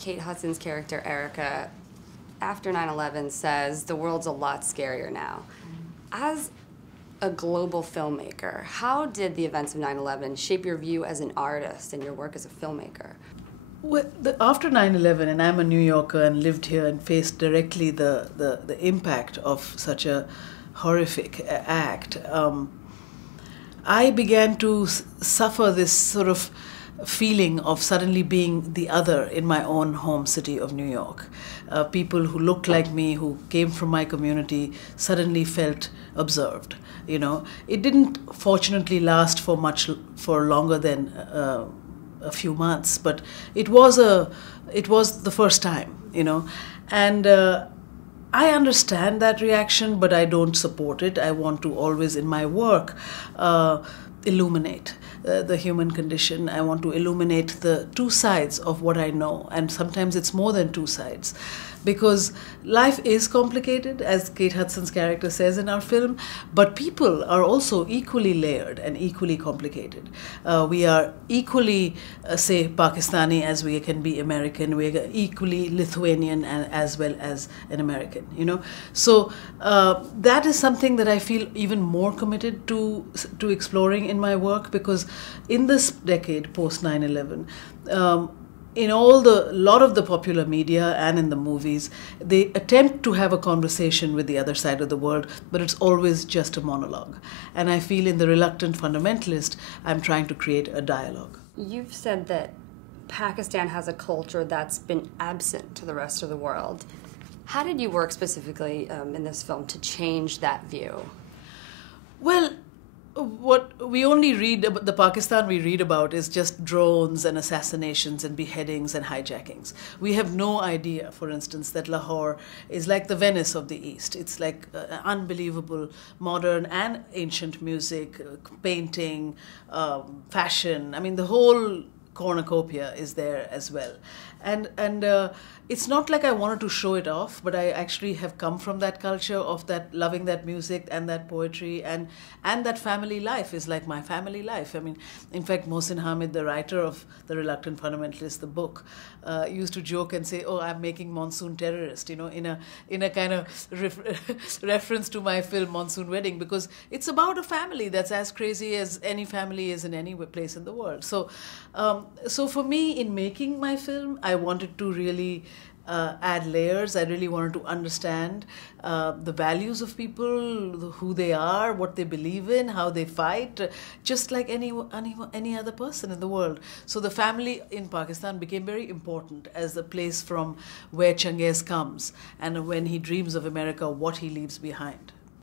Kate Hudson's character, Erica, after 9/11 says the world's a lot scarier now. As a global filmmaker, how did the events of 9/11 shape your view as an artist and your work as a filmmaker? Well, after 9/11, and I'm a New Yorker and lived here and faced directly the impact of such a horrific act, I began to suffer this sort of feeling of suddenly being the other in my own home city of New York. People who looked like me, who came from my community, suddenly felt observed. You know, it didn't fortunately last for longer than a few months, but it was the first time, you know, and I understand that reaction, but I don't support it. I want to always, in my work, illuminate the human condition. I want to illuminate the two sides of what I know, and sometimes it's more than two sides. Because life is complicated, as Kate Hudson's character says in our film, but people are also equally layered and equally complicated. We are equally, say, Pakistani as we can be American. We are equally Lithuanian as well as an American, you know. So that is something that I feel even more committed to exploring in my work, because in this decade post 9/11, in a lot of the popular media and in the movies, they attempt to have a conversation with the other side of the world, but it's always just a monologue. And I feel in the Reluctant Fundamentalist, I'm trying to create a dialogue. You've said that Pakistan has a culture that's been absent to the rest of the world. How did you work specifically in this film to change that view? Well, what we only read about the Pakistan we read about is just drones and assassinations and beheadings and hijackings. We have no idea, for instance, that Lahore is like the Venice of the East. It's like unbelievable modern and ancient music, painting, fashion. I mean, the whole cornucopia is there as well. And it's not like I wanted to show it off, but I actually have come from that culture of that, loving that music and that poetry, and that family life is like my family life. I mean, in fact, Moshin Hamid, the writer of The Reluctant Fundamentalist, the book, used to joke and say, "Oh, I'm making Monsoon Terrorist," you know, in a kind of reference to my film Monsoon Wedding, because it's about a family that's as crazy as any family is in any place in the world. So, so for me, in making my film, I wanted to really add layers. I really wanted to understand the values of people, who they are, what they believe in, how they fight, just like any other person in the world. So the family in Pakistan became very important as the place from where Changez comes, and when he dreams of America, what he leaves behind.